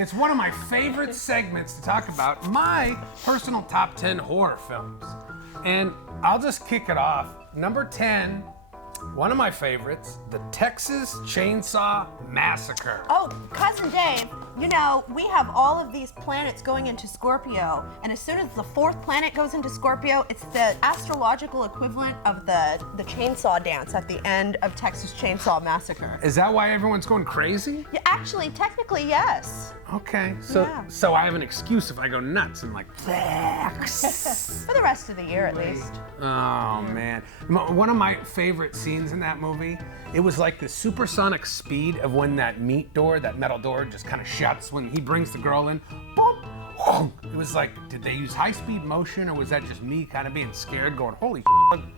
It's one of my favorite segments to talk about my personal top 10 horror films. And I'll just kick it off. Number 10, one of my favorites, the Texas Chainsaw Massacre. Oh, Cousin Dave, you know, we have all of these planets going into Scorpio, and as soon as the fourth planet goes into Scorpio, it's the astrological equivalent of the chainsaw dance at the end of Texas Chainsaw Massacre. Is that why everyone's going crazy? Yeah, actually, technically, yes. Okay, Yeah. so I have an excuse if I go nuts and like, For the rest of the year, at least. oh man. One of my favorite scenes in that movie, it was like the supersonic speed of when that meat door, that metal door just kind of shuts when he brings the girl in. Boom! It was like, did they use high-speed motion or was that just me kind of being scared going, holy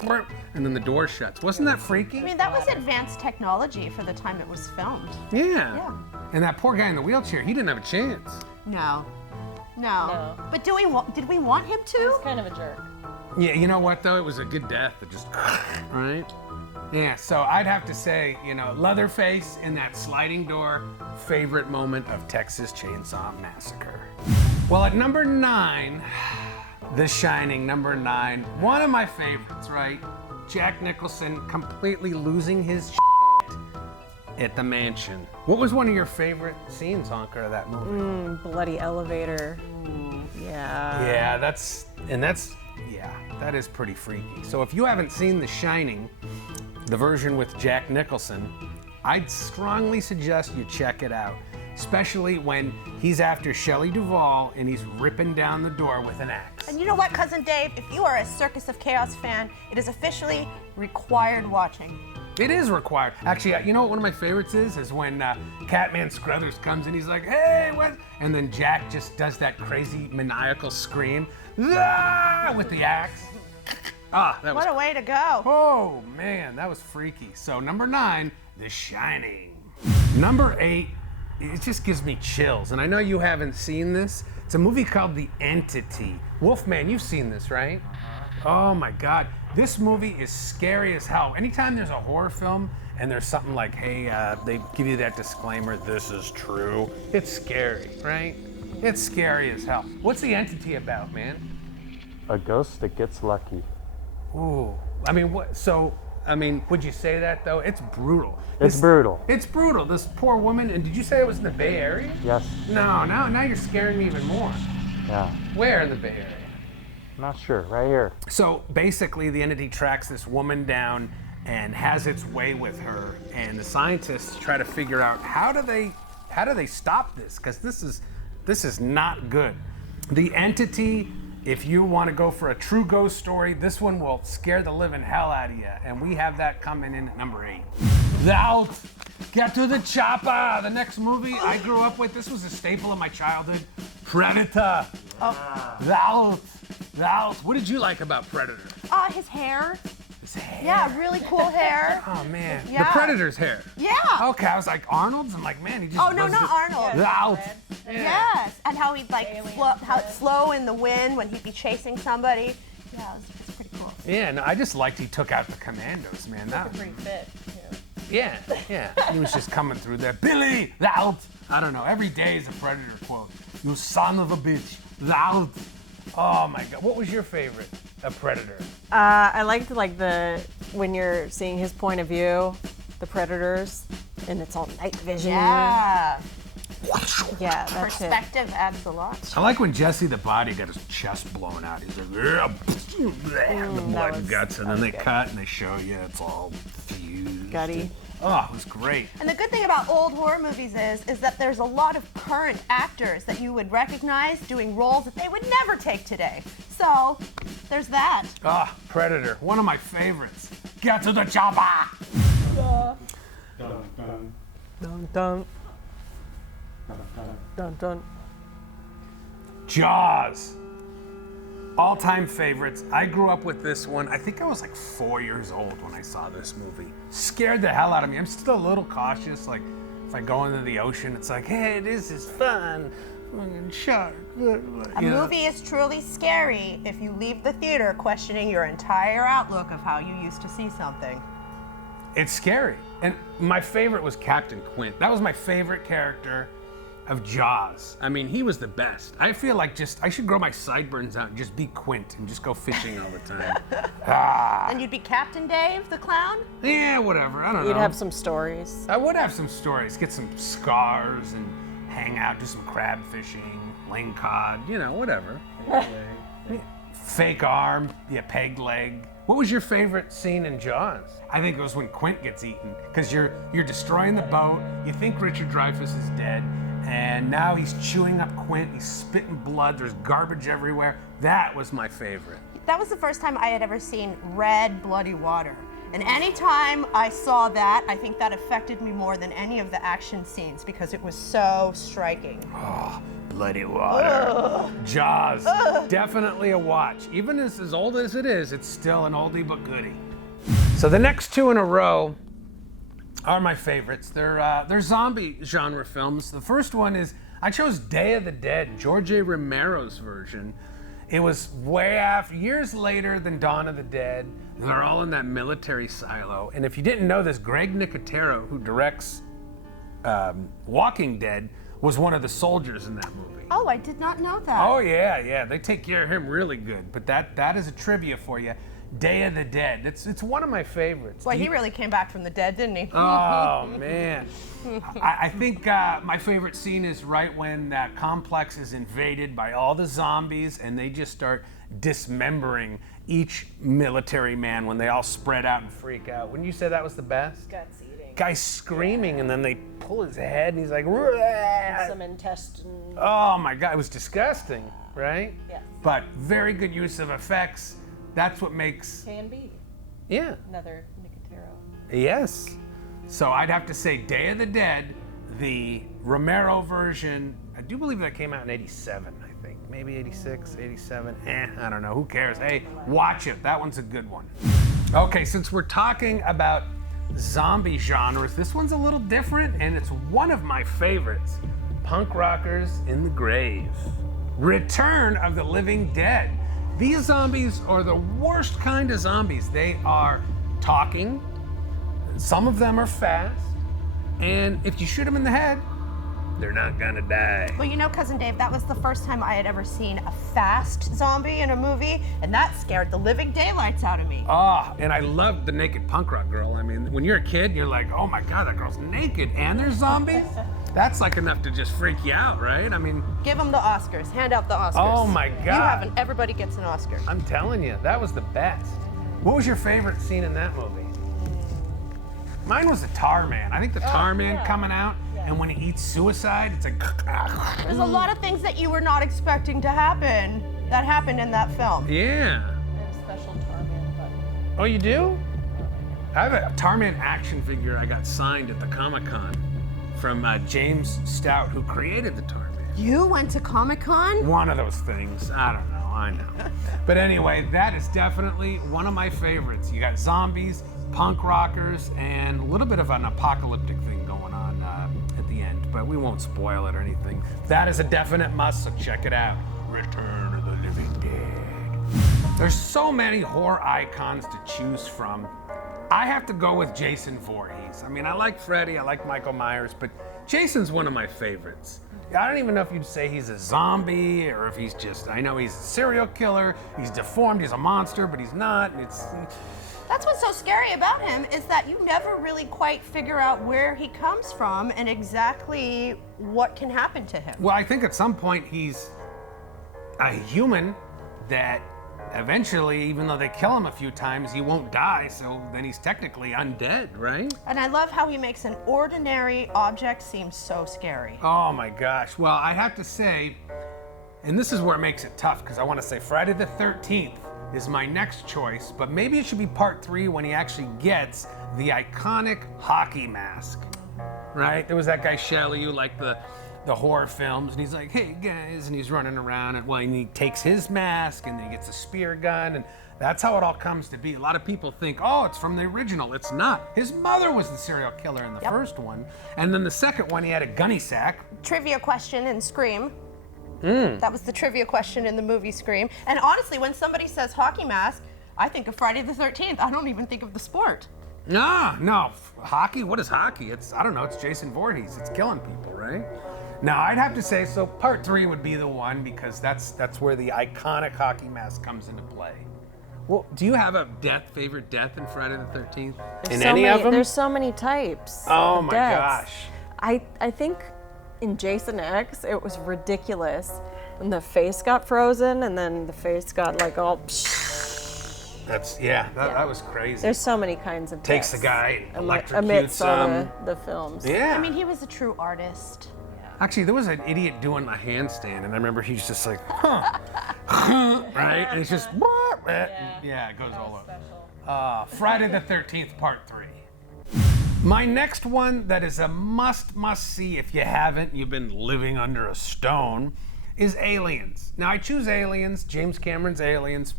shit, and then the door shuts. Wasn't that freaky? I mean, that was advanced technology for the time it was filmed. Yeah. And that poor guy in the wheelchair, he didn't have a chance. No. No. But did we want him to? He's kind of a jerk. Yeah, you know what though? It was a good death. It just, right? Yeah, so I'd have to say, you know, Leatherface in that sliding door, favorite moment of Texas Chainsaw Massacre. Well, at number 9, The Shining, number 9, one of my favorites, right? Jack Nicholson completely losing his shit at the mansion. What was one of your favorite scenes, Honker, of that movie? Bloody elevator. Yeah. Yeah, that is pretty freaky. So if you haven't seen The Shining, the version with Jack Nicholson, I'd strongly suggest you check it out, especially when he's after Shelley Duvall and he's ripping down the door with an axe. And you know what, Cousin Dave? If you are a Circus of Chaos fan, it is officially required watching. It is required. Actually, you know what one of my favorites is when Catman Scruthers comes and he's like, hey, what? And then Jack just does that crazy maniacal scream with the axe. That was What a way to go. Oh man, that was freaky. So number 9, The Shining. Number 8, it just gives me chills. And I know you haven't seen this. It's a movie called The Entity. Wolfman, you've seen this, right? Oh my God. This movie is scary as hell. Anytime there's a horror film and there's something like, hey, they give you that disclaimer, this is true. It's scary, right? It's scary as hell. What's The Entity about, man? A ghost that gets lucky. Ooh, I mean, would you say that though? It's brutal. It's brutal. It's brutal. This poor woman, and did you say it was in the Bay Area? Yes. No, now you're scaring me even more. Yeah. Where in the Bay Area? I'm not sure. Right here. So basically, the entity tracks this woman down and has its way with her, and the scientists try to figure out how do they stop this? Because this is not good. The Entity. If you want to go for a true ghost story, this one will scare the living hell out of you. And we have that coming in at number 8. Out! Get to the chopper! The next movie I grew up with, this was a staple of my childhood. Predator! Out! What did you like about Predator? His hair. His hair. Yeah, really cool hair. Oh man. Yeah. The Predator's hair. Yeah. Okay, I was like, Arnold's? I'm like, man, he just Oh, no, does not this- Arnold. Out! Yes, and how he'd like how it's slow in the wind when he'd be chasing somebody. Yeah, it's pretty cool. Yeah, no, I just liked he took out the commandos, man. That was Pretty fit, too. Yeah. He was just coming through there. Billy, out! I don't know. Every day is a Predator quote. You son of a bitch, out! Oh my God. What was your favorite? A Predator. I liked when you're seeing his point of view, the predators, and it's all night vision. Yeah. Yeah, that's it. Perspective adds a lot. I like when Jesse the Body got his chest blown out. He's like, the blood and guts, and then they cut and they show you it's all fused. Gutty. Oh, it was great. And the good thing about old horror movies is that there's a lot of current actors that you would recognize doing roles that they would never take today. So, there's that. Predator, one of my favorites. Get to the chopper! Dun dun. Dun dun. Jaws. All-time favorites. I grew up with this one. I think I was like 4 years old when I saw this movie. Scared the hell out of me. I'm still a little cautious. Like, if I go into the ocean, it's like, hey, this is fun. Shark. A movie is truly scary if you leave the theater questioning your entire outlook of how you used to see something. It's scary. And my favorite was Captain Quint. That was my favorite character. of Jaws. I mean, he was the best. I feel like I should grow my sideburns out and just be Quint and just go fishing all the time. And you'd be Captain Dave, the clown? Yeah, whatever. I don't know. You'd have some stories. I would have some stories. Get some scars and hang out, do some crab fishing, ling cod, whatever. Fake arm, peg leg. What was your favorite scene in Jaws? I think it was when Quint gets eaten, because you're destroying the boat. You think Richard Dreyfuss is dead, and now he's chewing up Quint. He's spitting blood. There's garbage everywhere. That was my favorite. That was the first time I had ever seen red, bloody water. And anytime I saw that, I think that affected me more than any of the action scenes because it was so striking. Oh, bloody water. Jaws, definitely a watch. Even as old as it is, it's still an oldie but goodie. So the next two in a row are my favorites. They're zombie genre films. The first one is, I chose Day of the Dead, George A. Romero's version. It was way after, years later than Dawn of the Dead. They're all in that military silo. And if you didn't know this, Greg Nicotero, who directs Walking Dead, was one of the soldiers in that movie. Oh, I did not know that. Oh yeah, they take care of him really good. But that is a trivia for you. Day of the Dead. It's one of my favorites. Well, he really came back from the dead, didn't he? Oh man. I think my favorite scene is right when that complex is invaded by all the zombies and they just start dismembering each military man when they all spread out and freak out. Wouldn't you say that was the best? Guts eating. Guy screaming and then they pull his head and he's like, Some intestine. oh my God, it was disgusting, right? Yes. But very good use of effects. That's what makes, Can be. yeah. Another Nicotero. Yes. So I'd have to say Day of the Dead, the Romero version. I do believe that came out in 87, I think. Maybe 86, 87. I don't know. Who cares? Hey, watch it. That one's a good one. Okay, since we're talking about zombie genres, this one's a little different and it's one of my favorites. Punk Rockers in the Grave. Return of the Living Dead. These zombies are the worst kind of zombies. They are talking. Some of them are fast. And if you shoot them in the head, they're not gonna die. Well, Cousin Dave, that was the first time I had ever seen a fast zombie in a movie, and that scared the living daylights out of me. And I loved the naked punk rock girl. I mean, when you're a kid, you're like, oh my God, that girl's naked and there's zombies? That's like enough to just freak you out, right? I mean, Give them the Oscars. Hand out the Oscars. Oh my God. You haven't. Everybody gets an Oscar. I'm telling you, that was the best. What was your favorite scene in that movie? Mine was the Tar Man. I think the Tar Man coming out, and when he eats suicide, it's like. There's a lot of things that you were not expecting to happen that happened in that film. Yeah. And a special Tarman button. Oh, you do? I have a Tar Man action figure I got signed at the Comic-Con from James Stout, who created the Tar Man. You went to Comic-Con? One of those things. I don't know. I know. But anyway, that is definitely one of my favorites. You got zombies, punk rockers, and a little bit of an apocalyptic thing going on at the end, but we won't spoil it or anything. That is a definite must, so check it out. Return of the Living Dead. There's so many horror icons to choose from. I have to go with Jason Voorhees. I mean, I like Freddy, I like Michael Myers, but Jason's one of my favorites. I don't even know if you'd say he's a zombie or if he's just, I know he's a serial killer, he's deformed, he's a monster, but he's not. That's what's so scary about him is that you never really quite figure out where he comes from and exactly what can happen to him. Well, I think at some point he's a human that eventually, even though they kill him a few times, he won't die, so then he's technically undead, right? And I love how he makes an ordinary object seem so scary. Oh my gosh. Well, I have to say, and this is where it makes it tough, because I want to say Friday the 13th is my next choice, but maybe it should be part 3 when he actually gets the iconic hockey mask, right? There was that guy Shelley who liked the horror films, and he's like, hey guys, and he's running around, and he takes his mask, and then he gets a spear gun, and that's how it all comes to be. A lot of people think, oh, it's from the original. It's not. His mother was the serial killer in the first one, and then the second one, he had a gunny sack. Trivia question in Scream. That was the trivia question in the movie Scream. And honestly, when somebody says hockey mask, I think of Friday the 13th. I don't even think of the sport. No. Hockey? What is hockey? I don't know, it's Jason Voorhees. It's killing people, right? Now, I'd have to say, so part 3 would be the one because that's where the iconic hockey mask comes into play. Well, do you have a favorite death in Friday the 13th? There's In so any many, of them? There's so many types. Oh of my deaths. gosh. I think in Jason X, it was ridiculous when the face got frozen and then the face got like all. That was crazy. There's so many kinds of Takes the deaths guy, amidst electrocutes all him. the films. Yeah. I mean, he was a true artist. Actually, there was an idiot doing a handstand, and I remember he's just like, right? And it's just, yeah, it goes all over. Friday the 13th, part 3. My next one that is a must see if you haven't, you've been living under a stone, is Aliens. Now, I choose Aliens, James Cameron's Aliens.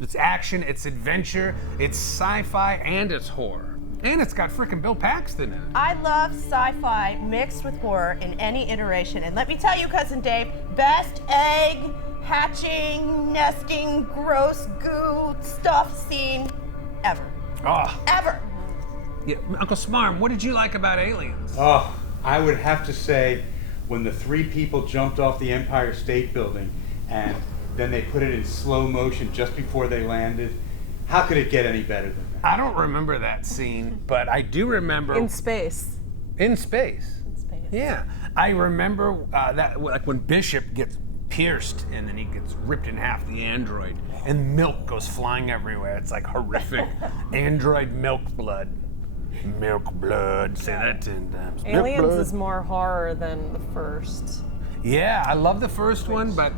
It's action, it's adventure, it's sci-fi, and it's horror. And it's got frickin' Bill Paxton in it. I love sci-fi mixed with horror in any iteration. And let me tell you, Cousin Dave, best egg hatching, nesting, gross goo stuff scene ever. Oh, Ever. yeah. Uncle Smarm, what did you like about Aliens? Oh, I would have to say when the 3 people jumped off the Empire State Building and then they put it in slow motion just before they landed. How could it get any better than that? I don't remember that scene, but I do remember In space. in space. In space. Yeah, I remember that, like when Bishop gets pierced and then he gets ripped in half, the android, and milk goes flying everywhere. It's like horrific android milk blood. Milk blood. Say that 10 times. Milk Aliens blood. is more horror than the first. Yeah, I love the first one, but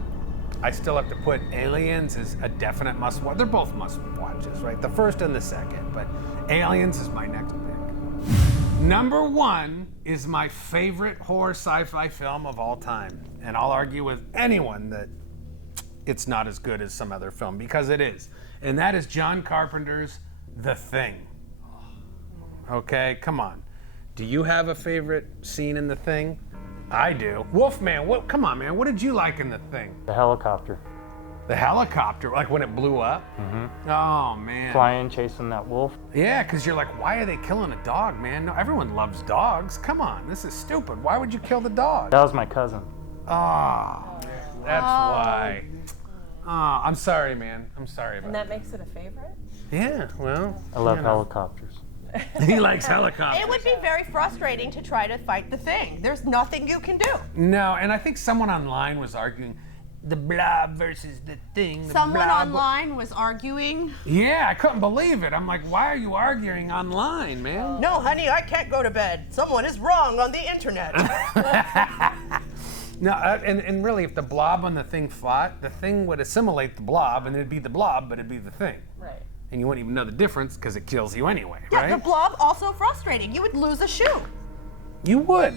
I still have to put Aliens as a definite must-watch. They're both must-watches, right? The first and the second, but Aliens is my next pick. Number 1 is my favorite horror sci-fi film of all time, and I'll argue with anyone that it's not as good as some other film, because it is. And that is John Carpenter's The Thing. Okay, come on. Do you have a favorite scene in The Thing? I do. Wolfman, come on, man. What did you like in The Thing? The helicopter. The helicopter, like when it blew up? Mm-hmm. Oh, man. Flying, chasing that wolf. Yeah, because you're like, why are they killing a dog, man? No, everyone loves dogs. Come on, this is stupid. Why would you kill the dog? That was my cousin. Oh, that's why. Oh, I'm sorry, man. I'm sorry about And that makes it a favorite? Yeah, well. I love you know. helicopters. He likes helicopters. It would be very frustrating to try to fight the Thing. There's nothing you can do. No, and I think someone online was arguing the blob versus the thing. Someone online was arguing. Yeah, I couldn't believe it. I'm like, why are you arguing online, man? No, honey, I can't go to bed. Someone is wrong on the internet. No, and really, if the blob and the thing fought, the thing would assimilate the blob, and it'd be the blob, but it'd be the thing. Right. And you wouldn't even know the difference because it kills you anyway, Yeah, right? the blob also frustrating. You would lose a shoe. You would.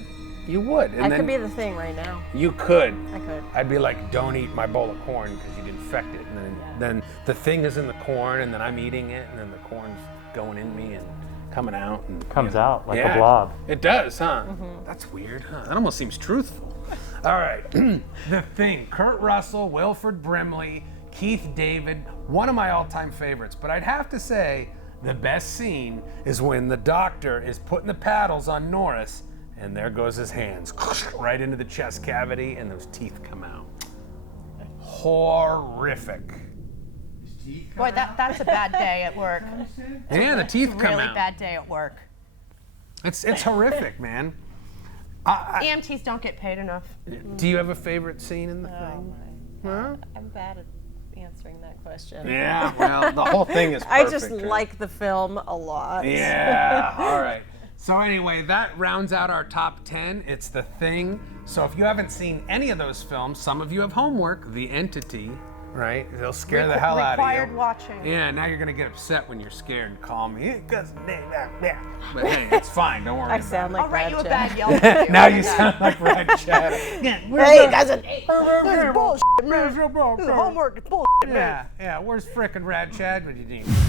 You would. And I then could be the Thing right now. You could. I could. I'd be like, don't eat my bowl of corn because you'd infect it. And then the thing is in the corn, and then I'm eating it, and then the corn's going in me and coming out. And Comes out like Yeah. a blob. It does, huh? That's weird, huh? That almost seems truthful. All right. The Thing. Kurt Russell, Wilford Brimley, Keith David, one of my all-time favorites. But I'd have to say the best scene is when the doctor is putting the paddles on Norris, and there goes his hands right into the chest cavity, and those teeth come out. Horrific. Boy, that's a bad day at work. Yeah, the teeth come Really out. bad day at work. It's horrific, man. EMTs don't get paid enough. Do you have a favorite scene in the thing? Huh? I'm bad at answering that question. Yeah, well, the whole thing is I perfect. just right? like the film a lot. Yeah, all right. So anyway, that rounds out our top 10. It's The Thing. So if you haven't seen any of those films, some of you have homework. The Entity, right? They'll scare the hell out of you. Required watching. Yeah, now you're gonna get upset when you're scared and call me. But hey, it's fine. Don't worry. I about sound it. like I'll write you a Brad bad yell. Now you sound like Red Shadow. Hey, cousin. This is bullshit, man. This is homework. It's bullshit, man. Yeah, where's frickin' Rad Chad? What do you need?